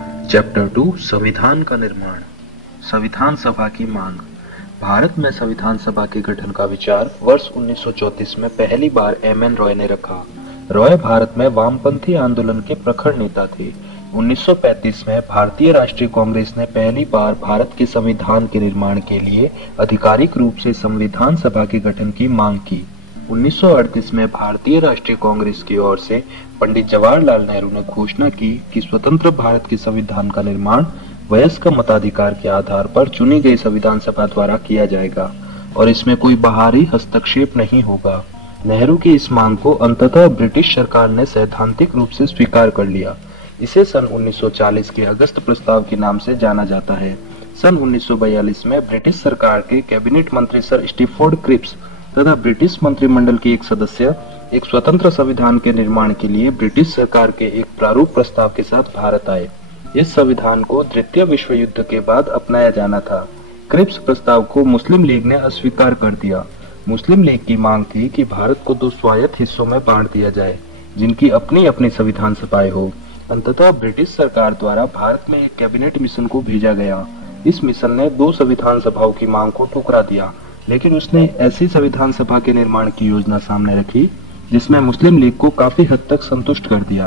Chapter 2 संविधान का निर्माण। संविधान सभा की मांग। भारत में संविधान सभा के गठन का विचार वर्ष 1934 में पहली बार एम.एन. रॉय ने रखा। रॉय भारत में वामपंथी आंदोलन के प्रखर नेता थे। 1935 में भारतीय राष्ट्रीय कांग्रेस ने पहली बार भारत के संविधान के निर्माण के लिए आधिकारिक रूप से संविधान सभा के गठन की मांग की। 1938 में भारतीय राष्ट्रीय कांग्रेस की ओर से पंडित जवाहरलाल नेहरू ने घोषणा की कि स्वतंत्र भारत के संविधान का निर्माण वयस्क मताधिकार के आधार पर चुनी गई संविधान सभा द्वारा किया जाएगा और इसमें कोई बाहरी हस्तक्षेप नहीं होगा। नेहरू की इस मांग को अंततः ब्रिटिश सरकार ने सैद्धांतिक रूप से स्वीकार कर लिया। इसे सन 1940 के अगस्त प्रस्ताव के नाम से जाना जाता है। सन 1942 में ब्रिटिश सरकार के कैबिनेट मंत्री सर स्टीफोर्ड क्रिप्स तथा ब्रिटिश मंत्रिमंडल के एक सदस्य एक स्वतंत्र संविधान के निर्माण के लिए ब्रिटिश सरकार के एक प्रारूप प्रस्ताव के साथ भारत आए। इस संविधान को द्वितीय विश्व युद्ध के बाद अपनाया जाना था। क्रिप्स प्रस्ताव को मुस्लिम लीग ने अस्वीकार कर दिया। मुस्लिम लीग की मांग थी कि भारत को 2 स्वायत्त हिस्सों में बांट दिया जाए, जिनकी अपनी अपनी संविधान सभाएं हो। अंततः ब्रिटिश सरकार द्वारा भारत में एक कैबिनेट मिशन को भेजा गया। इस मिशन ने 2 संविधान सभाओं की मांग को ठुकरा दिया, लेकिन उसने ऐसी संविधान सभा के निर्माण की योजना सामने रखी जिसमें मुस्लिम लीग को काफी हद तक संतुष्ट कर दिया।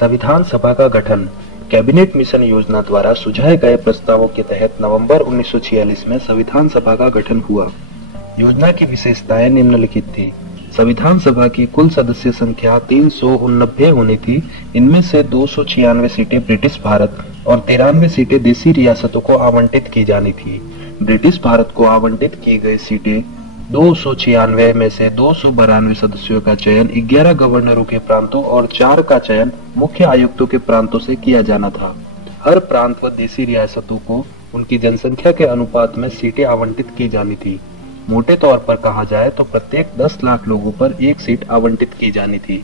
संविधान सभा का गठन। कैबिनेट मिशन योजना द्वारा सुझाए गए प्रस्तावों के तहत नवंबर 1946 में संविधान सभा का गठन हुआ। योजना की विशेषताएं निम्नलिखित थी। संविधान सभा की कुल सदस्य संख्या 389 होनी थी। इनमें से 296 सीटें ब्रिटिश भारत और 93 सीटें देसी रियासतों को आवंटित की जानी थी। ब्रिटिश भारत को आवंटित की गई सीटें 296 में से 292 सदस्यों का चयन 11 गवर्नरों के प्रांतों और 4 का चयन मुख्य आयुक्तों के प्रांतों से किया जाना था। हर प्रांत व देसी रियासतों को उनकी जनसंख्या के अनुपात में सीटें आवंटित की जानी थी। मोटे तौर पर कहा जाए तो प्रत्येक 10 लाख लोगों पर 1 सीट आवंटित की जानी थी।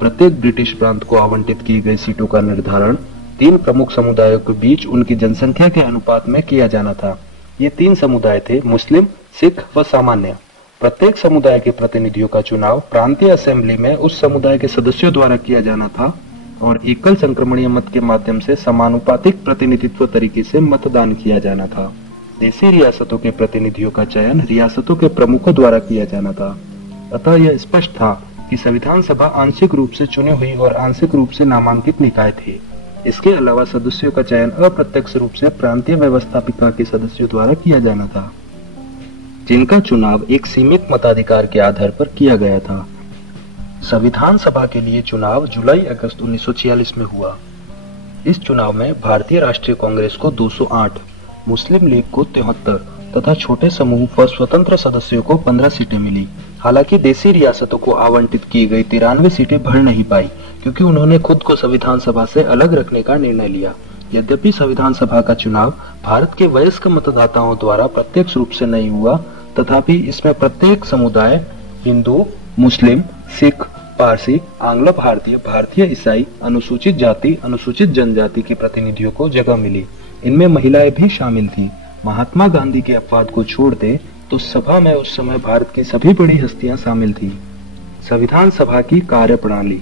प्रत्येक ब्रिटिश प्रांत को आवंटित की गई सीटों का निर्धारण 3 प्रमुख समुदायों के बीच उनकी जनसंख्या के अनुपात में किया जाना था। ये 3 समुदाय थे, मुस्लिम, सिख व सामान्य। प्रत्येक समुदाय के प्रतिनिधियों का चुनाव प्रांतीय असेंबली में उस समुदाय के सदस्यों द्वारा किया जाना था और एकल संक्रमणीय मत के माध्यम से समानुपातिक प्रतिनिधित्व तरीके से मतदान किया जाना था। देसी रियासतों के प्रतिनिधियों का चयन रियासतों के प्रमुखों द्वारा किया जाना था। अतः यह स्पष्ट था कि संविधान सभा आंशिक रूप से चुनी हुई और आंशिक रूप से नामांकित निकाय थे। इसके अलावा सदस्यों का चयन अप्रत्यक्ष रूप से प्रांतीय व्यवस्थापिका के सदस्यों द्वारा किया जाना था, जिनका चुनाव एक सीमित मताधिकार के आधार पर किया गया था। संविधान सभा के लिए चुनाव जुलाई-अगस्त 1946 में हुआ। इस चुनाव में भारतीय राष्ट्रीय कांग्रेस को 208, मुस्लिम लीग को 73 तथा छोटे समूह व स्वतंत्र सदस्यों को 15 सीटें मिली। हालांकि देसी रियासतों को आवंटित की गई 93 सीटें भर नहीं पाई, क्योंकि उन्होंने खुद को संविधान सभा से अलग रखने का निर्णय लिया। यद्यपि संविधान सभा का चुनाव भारत के वयस्क मतदाताओं द्वारा प्रत्यक्ष रूप से नहीं हुआ, तथापि इसमें प्रत्येक समुदाय, हिंदू, मुस्लिम, सिख, पारसी, आंग्ल भारतीय, भारतीय ईसाई, अनुसूचित जाति, अनुसूचित जनजाति के प्रतिनिधियों को जगह मिली। इनमें महिलाएं भी शामिल थी। महात्मा गांधी के अपवाद को छोड़ दे तो सभा में उस समय भारत की सभी बड़ी हस्तियां शामिल थी। संविधान सभा की कार्यप्रणाली।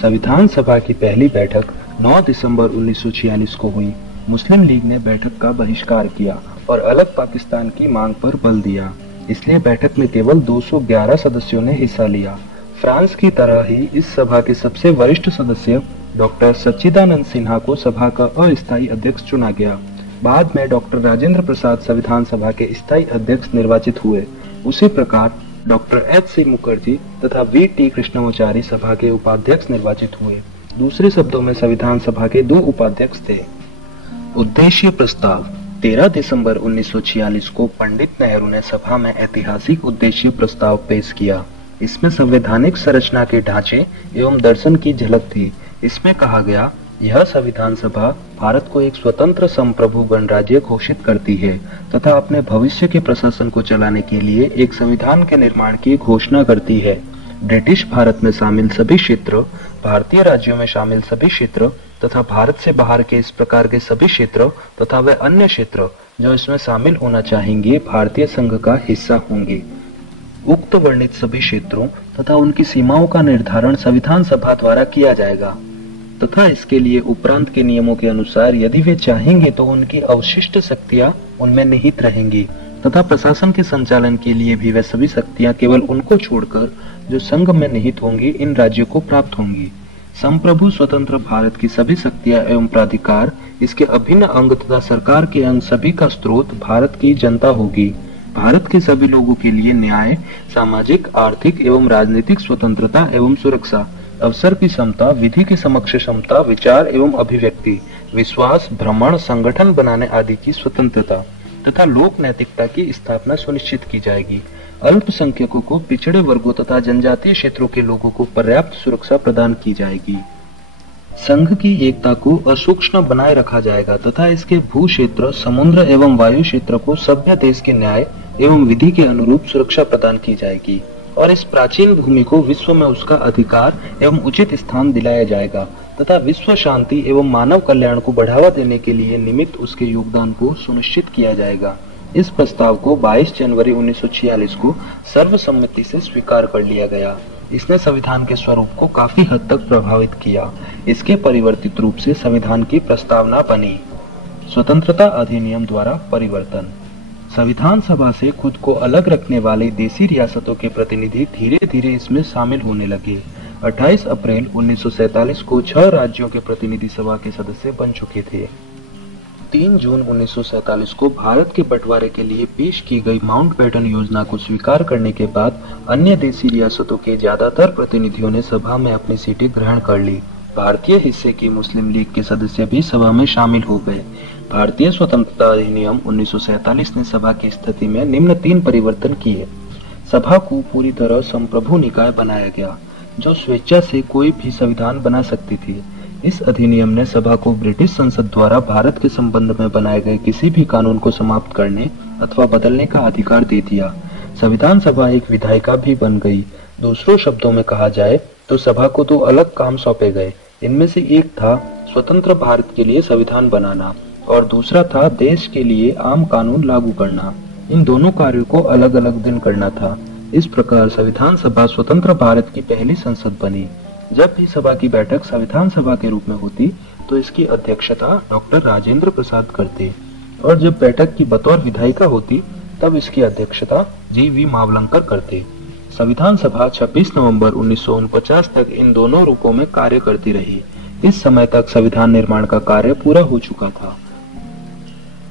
संविधान सभा की पहली बैठक 9 दिसंबर 1946 को हुई। मुस्लिम लीग ने बैठक का बहिष्कार किया और अलग पाकिस्तान की मांग पर बल दिया, इसलिए बैठक में केवल 211 सदस्यों ने हिस्सा लिया। फ्रांस की तरह ही इस सभा के सबसे वरिष्ठ सदस्य डॉक्टर सच्चिदानंद सिन्हा को सभा का अस्थायी अध्यक्ष चुना गया। बाद में डॉक्टर राजेंद्र प्रसाद संविधान सभा के स्थायी अध्यक्ष निर्वाचित हुए। उसी प्रकार डॉक्टर एच.सी. मुखर्जी तथा वी.टी. कृष्णमाचारी सभा के उपाध्यक्ष निर्वाचित हुए। दूसरे शब्दों में संविधान सभा के 2 उपाध्यक्ष थे। उद्देश्य प्रस्ताव। 13 दिसंबर 1946 को पंडित नेहरू ने सभा में ऐतिहासिक उद्देश्य प्रस्ताव पेश किया। इसमें संवैधानिक संरचना के ढांचे एवं दर्शन की झलक थी। इसमें कहा गया, यह संविधान सभा भारत को एक स्वतंत्र संप्रभु गणराज्य घोषित करती है तथा अपने भविष्य के प्रशासन को चलाने के लिए एक संविधान के निर्माण की घोषणा करती है। ब्रिटिश भारत में शामिल सभी क्षेत्र, भारतीय राज्यों में शामिल सभी क्षेत्र तथा भारत से बाहर के इस प्रकार के सभी क्षेत्र तथा वे अन्य क्षेत्र जो इसमें शामिल होना चाहेंगे, भारतीय संघ का हिस्सा होंगे। उक्त वर्णित सभी क्षेत्रों तथा उनकी सीमाओं का निर्धारण संविधान सभा द्वारा किया जाएगा तथा इसके लिए उपरांत के नियमों के अनुसार यदि वे चाहेंगे तो उनकी अवशिष्ट शक्तियां उनमें निहित रहेंगी तथा प्रशासन के संचालन के लिए भी वे सभी शक्तियां केवल उनको छोड़कर जो संघ में निहित होंगी इन राज्यों को प्राप्त होंगी। संप्रभु स्वतंत्र भारत की सभी शक्तियां एवं प्राधिकार इसके अभिन्न अंग तथा सरकार के अंग सभी का स्रोत भारत की जनता होगी। भारत के सभी लोगों के लिए न्याय, सामाजिक, आर्थिक एवं राजनीतिक स्वतंत्रता एवं सुरक्षा, अवसर की समता, विधि के समक्ष क्षमता, विचार एवं अभिव्यक्ति, विश्वास, भ्रमण, संगठन बनाने आदि की स्वतंत्रता तथा लोक नैतिकता की स्थापना सुनिश्चित की जाएगी। अल्पसंख्यकों को, पिछड़े वर्गों तथा जनजातीय क्षेत्रों के लोगों को पर्याप्त सुरक्षा प्रदान की जाएगी। संघ की एकता को असूक्ष्म बनाए रखा जाएगा तथा इसके भू क्षेत्र, समुद्र एवं वायु क्षेत्र को सभ्य देश के न्याय एवं विधि के अनुरूप सुरक्षा प्रदान की जाएगी और इस प्राचीन भूमि को विश्व में उसका अधिकार एवं उचित स्थान दिलाया जाएगा तथा विश्व शांति एवं मानव कल्याण को बढ़ावा देने के लिए निमित्त उसके योगदान को सुनिश्चित किया जाएगा। इस प्रस्ताव को 22 जनवरी 1946 को सर्वसम्मति से स्वीकार कर लिया गया। इसने संविधान के स्वरूप को काफी हद तक प्रभावित किया। इसके परिवर्तित रूप से संविधान की प्रस्तावना बनी। स्वतंत्रता अधिनियम द्वारा परिवर्तन। संविधान सभा से खुद को अलग रखने वाली देशी रियासतों के प्रतिनिधि धीरे धीरे इसमें शामिल होने लगे। 28 अप्रैल 1947 को 6 राज्यों के प्रतिनिधि सभा के सदस्य बन चुके थे। 3 जून 1947 को भारत के बंटवारे के लिए पेश की गई माउंटबेटन योजना को स्वीकार करने के बाद अन्य देशी रियासतों के ज्यादातर प्रतिनिधियों ने सभा में अपनी सीटें ग्रहण कर ली। भारतीय हिस्से की मुस्लिम लीग के सदस्य भी सभा में शामिल हो गए। भारतीय स्वतंत्रता अधिनियम 1947 ने सभा की स्थिति में निम्न 3 परिवर्तन किए। सभा को पूरी तरह संप्रभु निकाय बनाया गया, जो स्वेच्छा से कोई भी संविधान बना सकती थी। इस अधिनियम ने सभा को ब्रिटिश संसद द्वारा भारत के संबंध में बनाए गए किसी भी कानून को समाप्त करने अथवा बदलने का अधिकार दे दिया। संविधान सभा एक विधायिका भी बन गई। दूसरों शब्दों में कहा जाए तो सभा को 2 अलग काम सौंपे गए। इनमें से एक था स्वतंत्र भारत के लिए संविधान बनाना और दूसरा था देश के लिए आम कानून लागू करना। इन दोनों कार्यों को अलग अलग दिन करना था। इस प्रकार संविधान सभा स्वतंत्र भारत की पहली संसद बनी। जब भी सभा की बैठक संविधान सभा के रूप में होती तो इसकी अध्यक्षता डॉक्टर राजेंद्र प्रसाद करते और जब बैठक की बतौर विधायिका होती तब इसकी अध्यक्षता जी.वी. मावलंकर करते। संविधान सभा 26 नवंबर 1949 तक इन दोनों रूपों में कार्य करती रही। इस समय तक संविधान निर्माण का कार्य पूरा हो चुका था।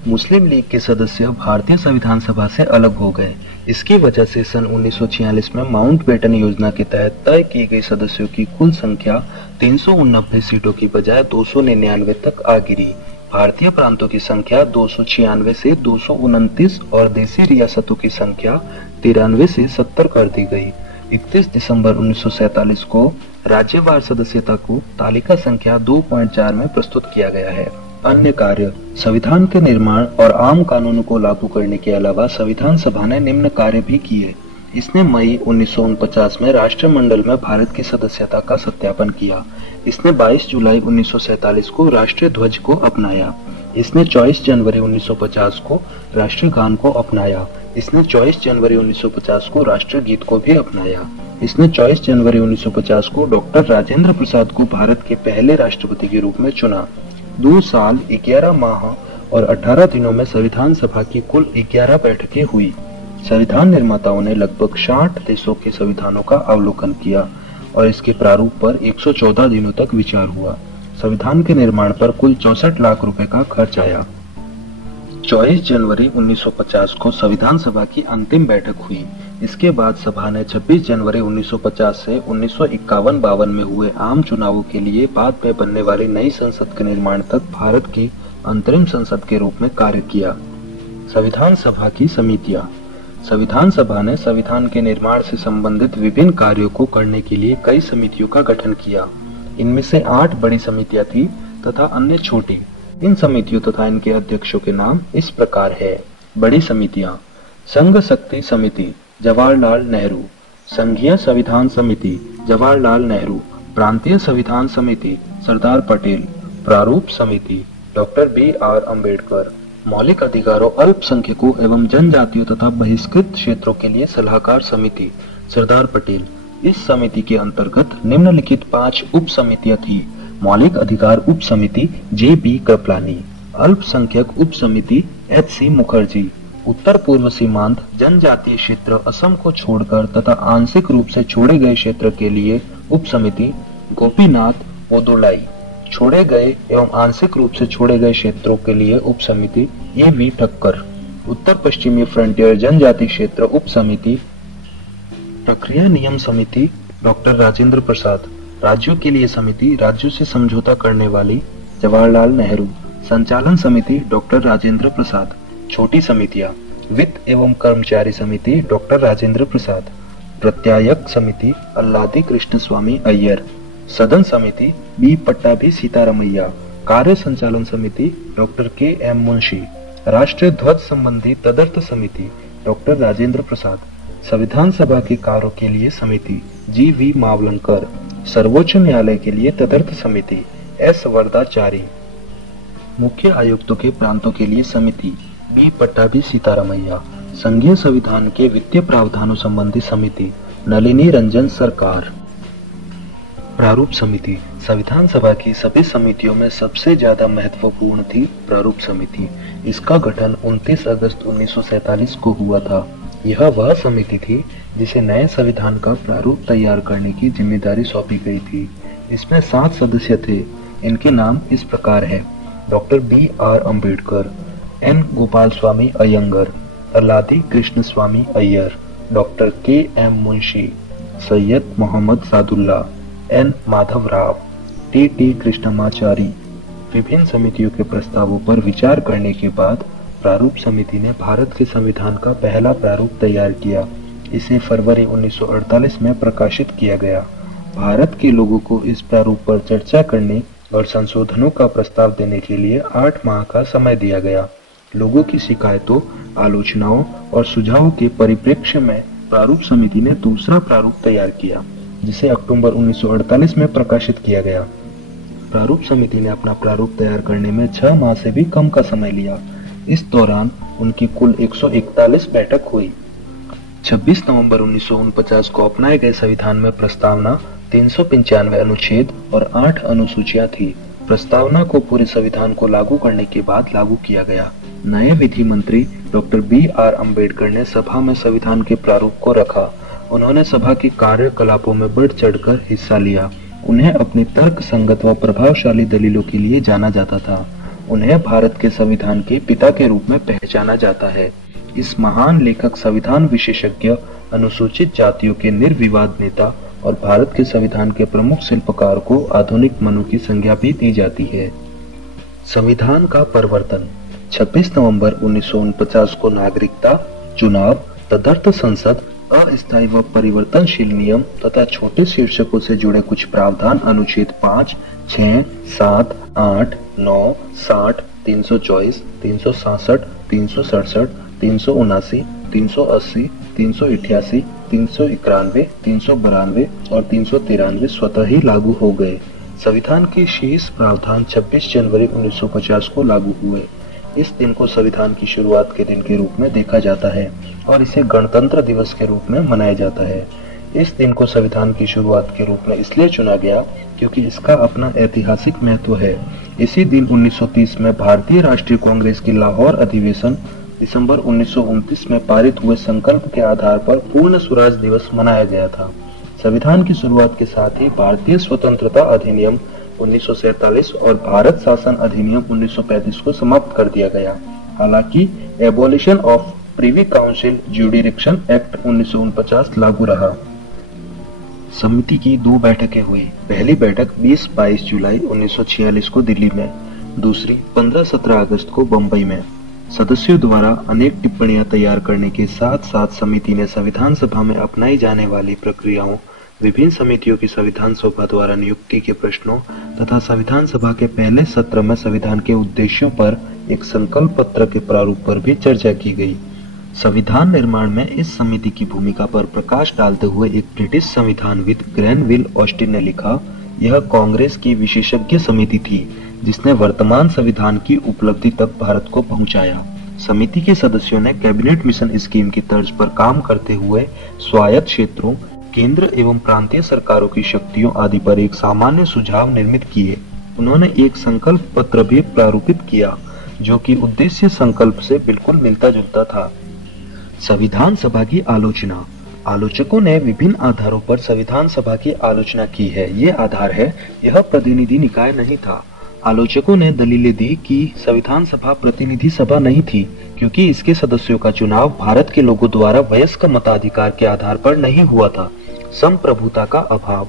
मुस्लिम लीग के सदस्य भारतीय संविधान सभा से अलग हो गए। इसकी वजह से सन 1946 में माउंटबेटन योजना के तहत तय की गई सदस्यों की कुल संख्या 389 सीटों की बजाय 299 तक आ गिरी। भारतीय प्रांतों की संख्या 296 से 229 और देशी रियासतों की संख्या 93 से 70 कर दी गई। 31 दिसंबर 1947 को राज्यवार सदस्यता को तालिका संख्या 2.4 में प्रस्तुत किया गया है। अन्य कार्य। संविधान के निर्माण और आम कानूनों को लागू करने के अलावा संविधान सभा ने निम्न कार्य भी किए। इसने मई 1949 में राष्ट्रमंडल में भारत की सदस्यता का सत्यापन किया। इसने 22 जुलाई 1947 को राष्ट्रीय ध्वज को अपनाया। इसने 24 जनवरी 1950 को राष्ट्रीय गान को अपनाया। इसने 24 जनवरी 1950 को राष्ट्रीय गीत को भी अपनाया। इसने 24 जनवरी 1950 को डॉक्टर राजेंद्र प्रसाद को भारत के पहले राष्ट्रपति के रूप में चुना। 2 साल 11 माह और 18 दिनों में संविधान सभा की कुल 11 बैठकें हुई। संविधान निर्माताओं ने लगभग 60 देशों के संविधानों का अवलोकन किया और इसके प्रारूप पर 114 दिनों तक विचार हुआ। संविधान के निर्माण पर कुल 64 लाख रुपए का खर्च आया। 24 जनवरी 1950 को संविधान सभा की अंतिम बैठक हुई। इसके बाद सभा ने 26 जनवरी 1950 से 1951-52 में हुए आम चुनावों के लिए बाद में बनने वाली नई संसद के निर्माण तक भारत की अंतरिम संसद के रूप में कार्य किया। संविधान सभा की समितियां। संविधान सभा ने संविधान के निर्माण से संबंधित विभिन्न कार्यों को करने के लिए कई समितियों का गठन किया। इनमें से 8 बड़ी समितियां थी तथा अन्य छोटी। इन समितियों तथा इनके अध्यक्षों के नाम इस प्रकार है। बड़ी समितियां। संघ शक्ति समिति जवाहरलाल नेहरू, संघीय संविधान समिति जवाहरलाल नेहरू, प्रांतीय संविधान समिति सरदार पटेल, प्रारूप समिति डॉक्टर B.R. अम्बेडकर, मौलिक अधिकारों, अल्पसंख्यकों एवं जनजातियों तथा बहिष्कृत क्षेत्रों के लिए सलाहकार समिति सरदार पटेल। इस समिति के अंतर्गत निम्नलिखित 5 उप समितियां थी। मौलिक अधिकार उप समिति जे बी कृपलानी, अल्पसंख्यक उप समिति एच सी मुखर्जी, उत्तर पूर्व सीमांत जनजातीय क्षेत्र असम को छोड़कर तथा आंशिक रूप से छोड़े गए क्षेत्र के लिए उप समिति गोपीनाथ ओदोलाई, छोड़े गए एवं आंशिक रूप से छोड़े गए क्षेत्रों के लिए उप समिति ए वी ठक्कर, उत्तर पश्चिमी फ्रंटियर जनजाति क्षेत्र उप समिति प्रक्रिया नियम समिति डॉक्टर राजेंद्र प्रसाद, राज्यों के लिए समिति राज्यों से समझौता करने वाली जवाहरलाल नेहरू, संचालन समिति डॉक्टर राजेंद्र प्रसाद, छोटी समितियां वित्त एवं कर्मचारी समिति डॉक्टर राजेंद्र प्रसाद, प्रत्यायक समिति अल्लादी कृष्ण स्वामी अय्यर, सदन समिति बी पट्टाभी सीतारमैया, कार्य संचालन समिति डॉक्टर के एम मुंशी, राष्ट्रीय ध्वज संबंधी तदर्थ समिति डॉक्टर राजेंद्र प्रसाद, संविधान सभा के कार्यों के लिए समिति जी वी मावलंकर, सर्वोच्च न्यायालय के लिए तदर्थ समिति एस वरदाचारी, मुख्य आयुक्तों के प्रांतों के लिए समिति बी पट्टाभी सीतारमैया, संघीय संविधान के वित्तीय प्रावधानों संबंधी समिति नलिनी रंजन सरकार। प्रारूप समिति संविधान सभा की सभी समितियों में सबसे ज्यादा महत्वपूर्ण थी प्रारूप समिति। इसका गठन 29 अगस्त 1947 को हुआ था। यह वह समिति थी जिसे नए संविधान का प्रारूप तैयार करने की जिम्मेदारी सौंपी गई थी। इसमें 7 सदस्य थे। इनके नाम इस प्रकार है: doctor B R Ambedkar, N Gopalaswami Ayyangar, Alladi Krishnaswami Iyer, doctor K M Munshi, Syed Mohammad Saadulla, N Madhav Rao, T T Krishnamachari. विभिन्न समितियों के प्रस्तावों पर विचार करने के बाद प्रारूप समिति ने भारत के संविधान का पहला प्रारूप तैयार किया। इसे फरवरी 1948 में प्रकाशित किया गया। भारत के लोगों को इस प्रारूप पर चर्चा करने और संशोधनों का प्रस्ताव देने के लिए 8 माह का समय दिया गया। लोगों की शिकायतों, आलोचनाओं और सुझावों के परिप्रेक्ष्य में प्रारूप समिति ने दूसरा प्रारूप तैयार किया, जिसे अक्टूबर 1948 में प्रकाशित किया गया। प्रारूप समिति ने अपना प्रारूप तैयार करने में 6 माह से भी कम का समय लिया। इस दौरान उनकी कुल 141 बैठक हुई। 26 नवंबर 1949 को अपनाए गए संविधान में प्रस्तावना 395 अनुच्छेद और 8 अनुसूचियां थी। प्रस्तावना को पूरे संविधान को लागू करने के बाद लागू किया गया। नए विधि मंत्री डॉक्टर बी आर अम्बेडकर ने सभा में संविधान के प्रारूप को रखा। उन्होंने सभा के कार्यकलापों में बढ़ चढ़कर हिस्सा लिया। उन्हें अपनी तर्क संगत व प्रभावशाली दलीलों के लिए जाना जाता था। उन्हें भारत के संविधान के पिता के रूप में पहचाना जाता है। इस महान लेखक, संविधान विशेषज्ञ, अनुसूचित जातियों के निर्विवाद नेता और भारत के संविधान के प्रमुख शिल्पकार को आधुनिक मनु की संज्ञा भी दी जाती है। संविधान का परिवर्तन 26 नवंबर 1949 को नागरिकता, चुनाव, तदर्थ संसद, अस्थायी व परिवर्तनशील नियम तथा छोटे शीर्षकों से जुड़े कुछ प्रावधान अनुच्छेद 5, 6, 7, 8, 9, 60, 324, 367, 367, 379, 380, 388, 391, 392 और 393 स्वतः ही लागू हो गए। संविधान के शेष प्रावधान 26 जनवरी 1950 को लागू हुए। इस दिन को संविधान की शुरुआत के दिन के रूप में देखा जाता है और इसे गणतंत्र दिवस के रूप में मनाया जाता है। इस दिन को संविधान की शुरुआत के रूप में इसलिए चुना गया क्योंकि इसका अपना ऐतिहासिक महत्व है। इसी दिन 1930 में भारतीय राष्ट्रीय कांग्रेस की लाहौर अधिवेशन दिसंबर 1929 में पारित हुए संकल्प के आधार पर पूर्ण स्वराज दिवस मनाया गया था। संविधान की शुरुआत के साथ ही भारतीय स्वतंत्रता अधिनियम 1947 और भारत शासन अधिनियम 1935 को समाप्त कर दिया गया। हालांकि abolition of privy council jurisdiction act 1949 लागू रहा। समिति की 2 बैठकें हुई। पहली बैठक 20-22 जुलाई 1946 को दिल्ली में, दूसरी 15-17 अगस्त को बंबई में। सदस्यों द्वारा अनेक टिप्पणियां तैयार करने के साथ साथ समिति ने संविधान सभा में अपनाई जाने वाली प्रक्रियाओं, विभिन्न समितियों की संविधान सभा द्वारा नियुक्ति के प्रश्नों तथा संविधान सभा के पहले सत्र में संविधान के उद्देश्यों पर एक संकल्प पत्र के प्रारूप पर भी चर्चा की गई। संविधान निर्माण में इस समिति की भूमिका पर प्रकाश डालते हुए एक ब्रिटिश संविधानविद ग्रैनविल ऑस्टिन ने लिखा, यह कांग्रेस की विशेषज्ञ समिति थी जिसने वर्तमान संविधान की उपलब्धि तक भारत को पहुंचाया। समिति के सदस्यों ने कैबिनेट मिशन स्कीम की तर्ज पर काम करते हुए स्वायत्त क्षेत्रों, केंद्र एवं प्रांतीय सरकारों की शक्तियों आदि पर एक सामान्य सुझाव निर्मित किए। उन्होंने एक संकल्प पत्र भी प्रारूपित किया जो कि उद्देश्य संकल्प से बिल्कुल मिलता जुलता था। संविधान सभा की आलोचना। आलोचकों ने विभिन्न आधारों पर संविधान सभा की आलोचना की है। ये आधार है, यह प्रतिनिधि निकाय नहीं था। आलोचकों ने दलीलें दी कि संविधान सभा प्रतिनिधि सभा नहीं थी क्योंकि इसके सदस्यों का चुनाव भारत के लोगों द्वारा वयस्क मताधिकार के आधार पर नहीं हुआ था। संप्रभुता का अभाव।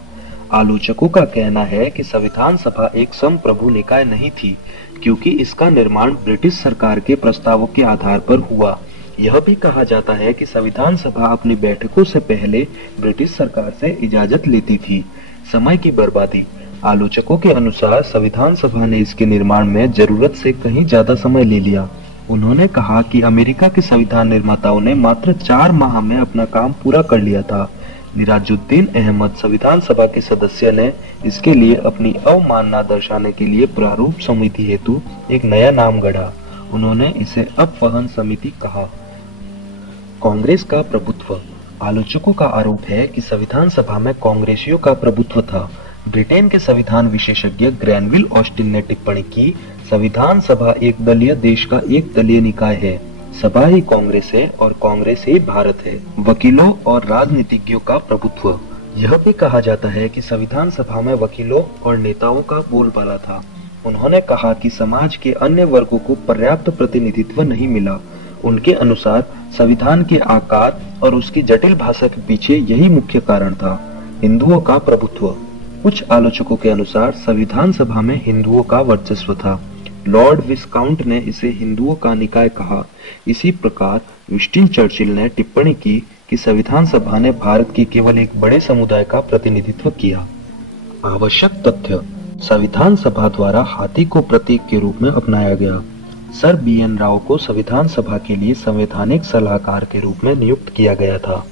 आलोचकों का कहना है कि संविधान सभा एक संप्रभु निकाय नहीं थी क्योंकि इसका निर्माण ब्रिटिश सरकार के प्रस्तावों के आधार पर हुआ। यह भी कहा जाता है कि संविधान सभा अपनी बैठकों से पहले ब्रिटिश सरकार से इजाजत लेती थी। समय की बर्बादी। आलोचकों के अनुसार संविधान सभा ने इसके निर्माण में जरूरत से कहीं ज्यादा समय ले लिया। उन्होंने कहा कि अमेरिका के संविधान निर्माताओं ने मात्र 4 माह में अपना काम पूरा कर लिया था। मिराजुद्दीन अहमद संविधान सभा के सदस्य ने इसके लिए अपनी अवमानना दर्शाने के लिए प्रारूप समिति हेतु एक नया नाम गढ़ा। उन्होंने इसे अपवहन समिति कहा। कांग्रेस का प्रभुत्व। आलोचकों का आरोप है कि संविधान सभा में कांग्रेसियों का प्रभुत्व था। ब्रिटेन के संविधान विशेषज्ञ ग्रैनविल ऑस्टिन ने टिप्पणी की, संविधान सभा एक दलीय देश का एक दलीय निकाय है। सभा ही कांग्रेस है और कांग्रेस ही भारत है। वकीलों और राजनीतिज्ञों का प्रभुत्व। यह भी कहा जाता है कि संविधान सभा में वकीलों और नेताओं का बोलबाला था। उन्होंने कहा कि समाज के अन्य वर्गों को पर्याप्त प्रतिनिधित्व नहीं मिला। उनके अनुसार संविधान के आकार और उसकी जटिल भाषा के पीछे यही मुख्य कारण था। हिंदुओं का प्रभुत्व। कुछ आलोचकों के अनुसार संविधान सभा में हिंदुओं का वर्चस्व था। लॉर्ड विस्काउंट ने इसे हिंदुओं का निकाय कहा। इसी प्रकार विंस्टन चर्चिल ने टिप्पणी की कि संविधान सभा ने भारत के केवल एक बड़े समुदाय का प्रतिनिधित्व किया। आवश्यक तथ्य। संविधान सभा द्वारा हाथी को प्रतीक के रूप में अपनाया गया। सर BN राव को संविधान सभा के लिए संवैधानिक सलाहकार के रूप में नियुक्त किया गया था।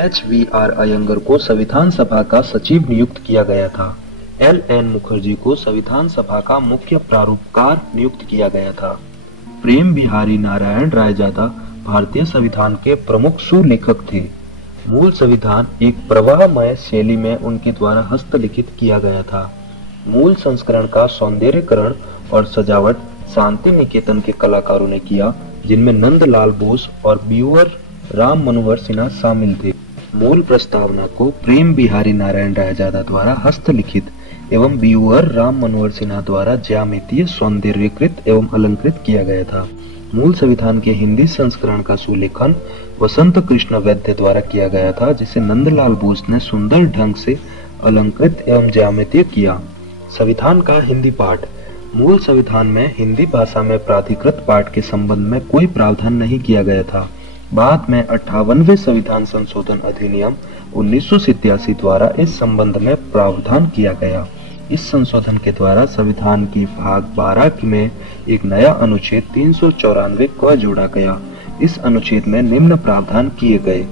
HVR अयंगर को संविधान सभा का सचिव नियुक्त किया गया था। LN मुखर्जी को संविधान सभा का मुख्य प्रारूपकार नियुक्त किया गया था। प्रेम बिहारी नारायण रायजादा भारतीय संविधान के प्रमुख सुलेखक थे। मूल संविधान एक प्रवाहमय शैली में उनके द्वारा हस्तलिखित किया गया था। मूल संस्करण का सौंदर्यीकरण और सजावट शांति निकेतन के कलाकारों ने किया, जिनमें नंदलाल बोस और ब्यूअर राम मनोहर सिन्हा शामिल थे। मूल प्रस्तावना को प्रेम बिहारी नारायण रायजादा द्वारा हस्तलिखित एवं ब्यूअर राम मनोहर सिन्हा द्वारा ज्यामितीय सौंदर्यीकृत एवं अलंकृत किया गया था। मूल संविधान के हिंदी संस्करण का सुलेखन वसंत कृष्ण वैद्य द्वारा किया गया था, जिसे नंदलाल बोस ने सुंदर ढंग से अलंकृत एवं ज्यामितीय किया। संविधान का हिंदी पाठ। मूल संविधान में हिंदी भाषा में प्राधिकृत पाठ के संबंध में कोई प्रावधान नहीं किया गया था। बाद में 58वें संविधान संशोधन अधिनियम 1987 द्वारा इस संबंध में प्रावधान किया गया। इस संशोधन के द्वारा संविधान के भाग 12 में एक नया अनुच्छेद 394 क जोड़ा गया। इस अनुच्छेद में निम्न प्रावधान किए गए।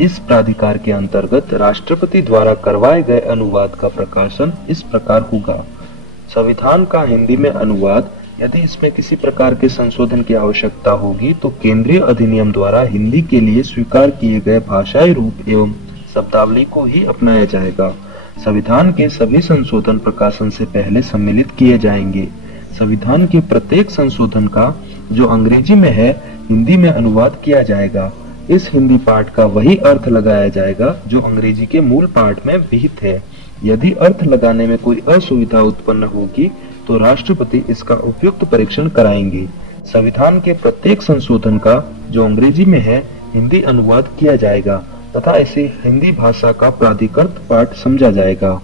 इस प्राधिकार के अंतर्गत राष्ट्रपति द्वारा करवाए गए अनुवाद का प्रकाशन इस प्रकार होगा। संविधान का हिंदी में अनुवाद, यदि इसमें किसी प्रकार के संशोधन की आवश्यकता होगी तो केंद्रीय अधिनियम द्वारा हिंदी के लिए स्वीकार किए गए भाषाई रूप एवं शब्दावली को ही अपनाया जाएगा। संविधान के सभी संशोधन प्रकाशन से पहले सम्मिलित किए जाएंगे। संविधान के प्रत्येक संशोधन का जो अंग्रेजी में है, हिंदी में अनुवाद किया जाएगा। इस हिंदी पाठ का वही अर्थ लगाया जाएगा जो अंग्रेजी के मूल पाठ में विहित है। यदि अर्थ लगाने में कोई असुविधा उत्पन्न होगी तो राष्ट्रपति इसका उपयुक्त परीक्षण कराएंगे। संविधान के प्रत्येक संशोधन का जो अंग्रेजी में है, हिंदी अनुवाद किया जाएगा तथा इसे हिंदी भाषा का प्राधिकृत पाठ समझा जाएगा।